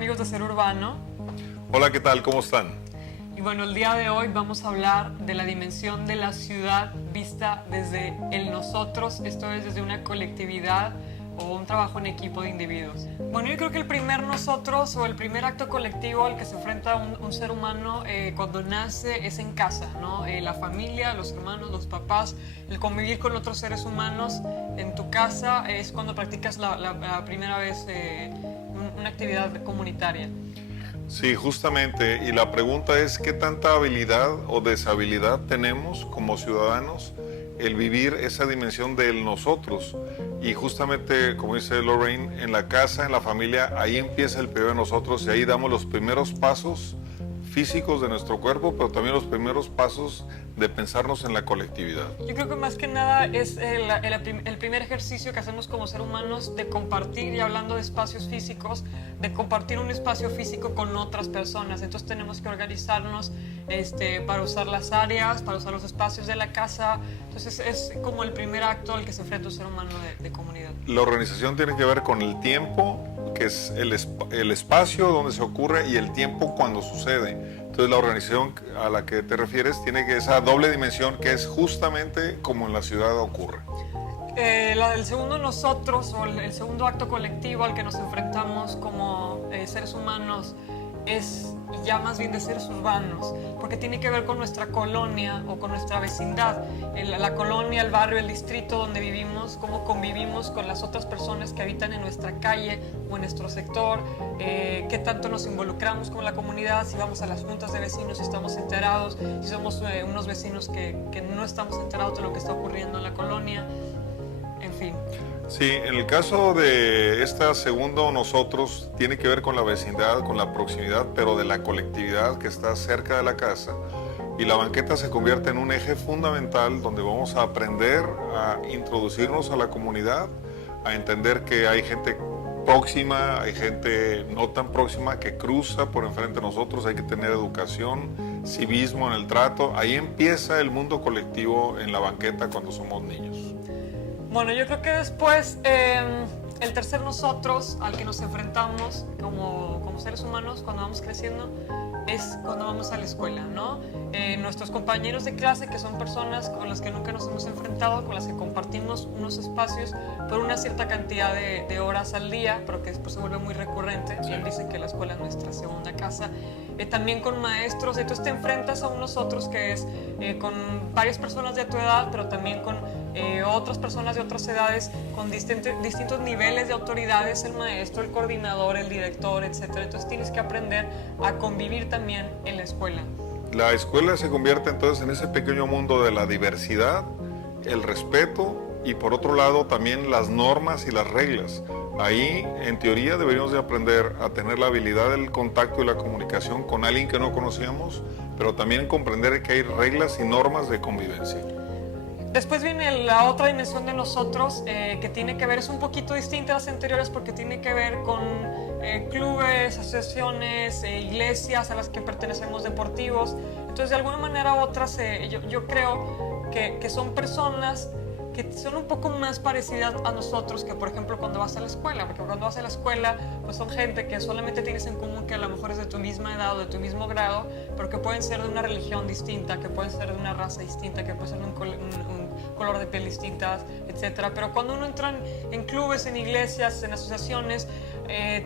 amigos de Ser Urbano. Hola, ¿qué tal? ¿Cómo están? Y bueno, el día de hoy vamos a hablar de la dimensión de la ciudad vista desde el nosotros, esto es desde una colectividad o un trabajo en equipo de individuos. Bueno, yo creo que el primer nosotros o el primer acto colectivo al que se enfrenta un ser humano cuando nace es en casa, ¿no? La familia, los hermanos, los papás, el convivir con otros seres humanos en tu casa es cuando practicas la primera vez una actividad comunitaria. Sí, justamente. Y la pregunta es, ¿qué tanta habilidad o deshabilidad tenemos como ciudadanos el vivir esa dimensión del nosotros? Y justamente, como dice Lorraine, en la casa, en la familia, ahí empieza el primer nosotros y ahí damos los primeros pasos físicos de nuestro cuerpo, pero también los primeros pasos de pensarnos en la colectividad. Yo creo que más que nada es el primer ejercicio que hacemos como ser humanos de compartir, y hablando de espacios físicos, de compartir un espacio físico con otras personas. Entonces tenemos que organizarnos para usar las áreas, para usar los espacios de la casa. Entonces es como el primer acto al que se enfrenta un ser humano de comunidad. La organización tiene que ver con el tiempo, que es el espacio donde se ocurre, y el tiempo cuando sucede. Entonces la organización a la que te refieres tiene que esa doble dimensión que es justamente como en la ciudad ocurre. El segundo nosotros o el segundo acto colectivo al que nos enfrentamos como seres humanos es ya más bien de seres urbanos, porque tiene que ver con nuestra colonia o con nuestra vecindad, la colonia, el barrio, el distrito donde vivimos, cómo convivimos con las otras personas que habitan en nuestra calle o en nuestro sector, qué tanto nos involucramos con la comunidad, si vamos a las juntas de vecinos, si estamos enterados, si somos unos vecinos que no estamos enterados de lo que está ocurriendo en la colonia, en fin. Sí, en el caso de esta segundo nosotros tiene que ver con la vecindad, con la proximidad, pero de la colectividad que está cerca de la casa. Y la banqueta se convierte en un eje fundamental donde vamos a aprender a introducirnos a la comunidad, a entender que hay gente próxima, hay gente no tan próxima que cruza por enfrente de nosotros, hay que tener educación, civismo en el trato. Ahí empieza el mundo colectivo en la banqueta cuando somos niños. Bueno, yo creo que después el tercer nosotros al que nos enfrentamos como seres humanos cuando vamos creciendo es cuando vamos a la escuela, ¿no? Nuestros compañeros de clase, que son personas con las que nunca nos hemos enfrentado, con las que compartimos unos espacios por una cierta cantidad de horas al día, pero que después se vuelve muy recurrente. Sí. Bien dicen que la escuela es nuestra segunda casa. También con maestros, entonces te enfrentas a un nosotros que es con varias personas de tu edad, pero también con otras personas de otras edades, con distintos niveles de autoridades, el maestro, el coordinador, el director, etc. Entonces tienes que aprender a convivir también en la escuela. La escuela se convierte entonces en ese pequeño mundo de la diversidad, el respeto y por otro lado también las normas y las reglas. Ahí en teoría deberíamos de aprender a tener la habilidad del contacto y la comunicación con alguien que no conocíamos, pero también comprender que hay reglas y normas de convivencia. Después viene la otra dimensión de nosotros que tiene que ver, es un poquito distinta a las anteriores porque tiene que ver con clubes, asociaciones, iglesias a las que pertenecemos, deportivos. Entonces de alguna manera u otra yo creo que son personas que son un poco más parecidas a nosotros que por ejemplo cuando vas a la escuela, porque cuando vas a la escuela pues son gente que solamente tienes en común que a lo mejor es de tu misma edad o de tu mismo grado, pero que pueden ser de una religión distinta, que pueden ser de una raza distinta, que pueden ser de un color de piel distintas, etcétera. Pero cuando uno entra en clubes, en iglesias, en asociaciones,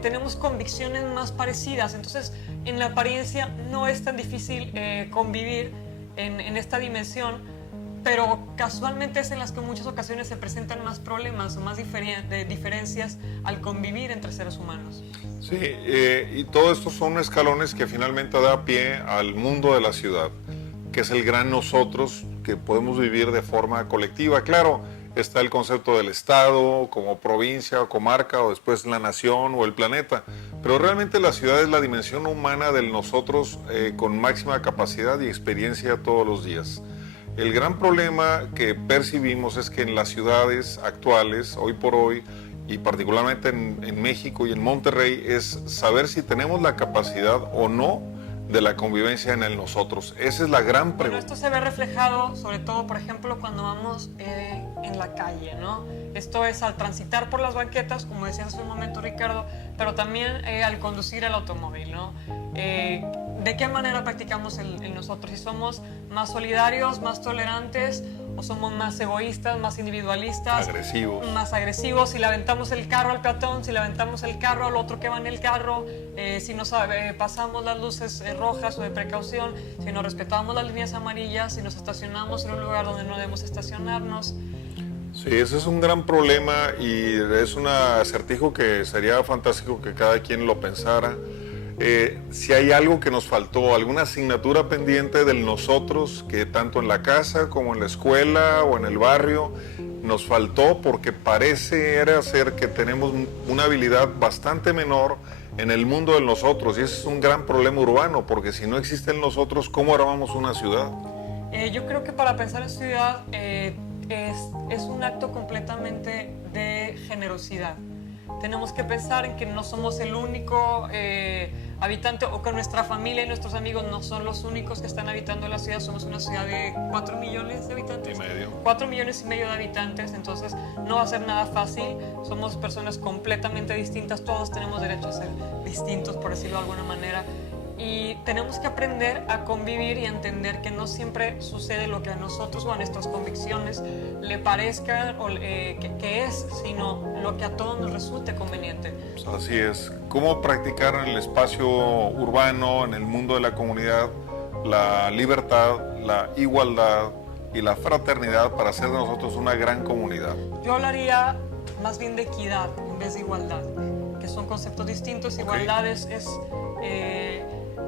tenemos convicciones más parecidas, entonces en la apariencia no es tan difícil convivir en esta dimensión, pero casualmente es en las que en muchas ocasiones se presentan más problemas o más diferencias al convivir entre seres humanos. Sí, y todo esto son escalones que finalmente da pie al mundo de la ciudad, que es el gran nosotros que podemos vivir de forma colectiva. Claro, está el concepto del Estado como provincia o comarca o después la nación o el planeta, pero realmente la ciudad es la dimensión humana del nosotros con máxima capacidad y experiencia todos los días. El gran problema que percibimos es que en las ciudades actuales, hoy por hoy, y particularmente en México y en Monterrey, es saber si tenemos la capacidad o no de la convivencia en el nosotros? Esa es la gran Bueno, pregunta. esto se ve reflejado, sobre todo, por ejemplo, cuando vamos en la calle, ¿no? Esto es al transitar por las banquetas, como decías hace un momento, Ricardo, pero también al conducir el automóvil, ¿no? ¿De qué manera practicamos el nosotros? Si somos más solidarios, más tolerantes, o somos más egoístas, más individualistas, Agresivos. más agresivos, si le aventamos el carro al peatón, si le aventamos el carro al otro que va en el carro, si nos pasamos las luces rojas o de precaución, si no respetamos las líneas amarillas, si nos estacionamos en un lugar donde no debemos estacionarnos. Sí, ese es un gran problema y es un acertijo que sería fantástico que cada quien lo pensara. Si hay algo que nos faltó, alguna asignatura pendiente del nosotros, que tanto en la casa como en la escuela o en el barrio nos faltó, porque parece ser que tenemos una habilidad bastante menor en el mundo del nosotros, y ese es un gran problema urbano, porque si no existe el nosotros, ¿cómo armamos una ciudad? Yo creo que para pensar en ciudad es un acto completamente de generosidad. Tenemos que pensar en que no somos el único habitante, o que nuestra familia y nuestros amigos no son los únicos que están habitando la ciudad. Somos una ciudad de 4 millones de habitantes. 4 millones y medio de habitantes, entonces no va a ser nada fácil. Somos personas completamente distintas, todos tenemos derecho a ser distintos, por decirlo de alguna manera. Y tenemos que aprender a convivir y a entender que no siempre sucede lo que a nosotros o a nuestras convicciones le parezca o, que es, sino lo que a todos nos resulte conveniente. Pues así es. ¿Cómo practicar en el espacio urbano, en el mundo de la comunidad, la libertad, la igualdad y la fraternidad para hacer de nosotros una gran comunidad? Yo hablaría más bien de equidad en vez de igualdad, que son conceptos distintos. Igualdad es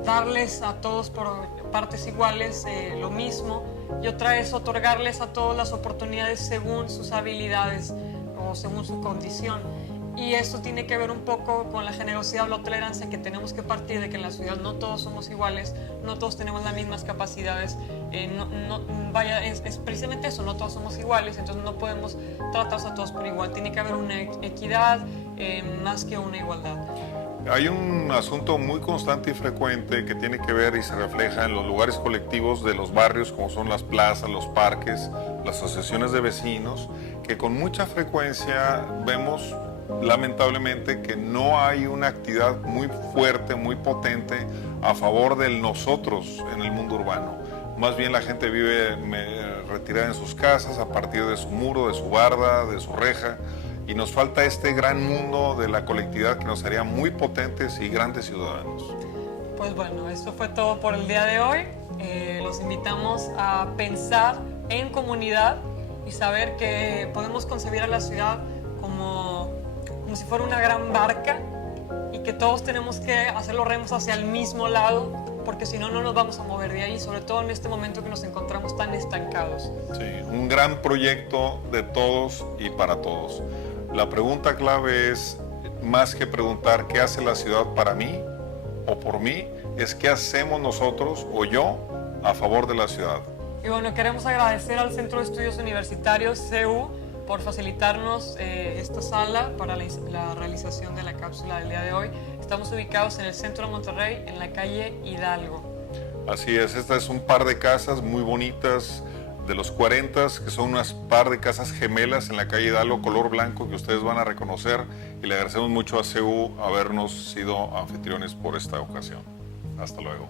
darles a todos por partes iguales lo mismo, y otra es otorgarles a todos las oportunidades según sus habilidades o según su condición. Y esto tiene que ver un poco con la generosidad o la tolerancia, que tenemos que partir de que en la ciudad no todos somos iguales, no todos tenemos las mismas capacidades, es precisamente eso, no todos somos iguales, entonces no podemos tratarlos a todos por igual, tiene que haber una equidad más que una igualdad. Hay un asunto muy constante y frecuente que tiene que ver y se refleja en los lugares colectivos de los barrios, como son las plazas, los parques, las asociaciones de vecinos, que con mucha frecuencia vemos, lamentablemente, que no hay una actividad muy fuerte, muy potente a favor del nosotros en el mundo urbano. Más bien la gente vive retirada en sus casas a partir de su muro, de su barda, de su reja, y nos falta este gran mundo de la colectividad que nos haría muy potentes y grandes ciudadanos. Pues bueno, esto fue todo por el día de hoy. Los invitamos a pensar en comunidad y saber que podemos concebir a la ciudad como si fuera una gran barca, y que todos tenemos que hacer los remos hacia el mismo lado, porque si no, no nos vamos a mover de ahí, sobre todo en este momento que nos encontramos tan estancados. Sí, un gran proyecto de todos y para todos. La pregunta clave es, más que preguntar qué hace la ciudad para mí o por mí, es qué hacemos nosotros o yo a favor de la ciudad. Y bueno, queremos agradecer al Centro de Estudios Universitarios, CEU, por facilitarnos esta sala para la realización de la cápsula del día de hoy. Estamos ubicados en el centro de Monterrey, en la calle Hidalgo. Así es, esta es un par de casas muy bonitas de los 40, que son unas par de casas gemelas en la calle Hidalgo, color blanco, que ustedes van a reconocer, y le agradecemos mucho a CEU habernos sido anfitriones por esta ocasión. Hasta luego.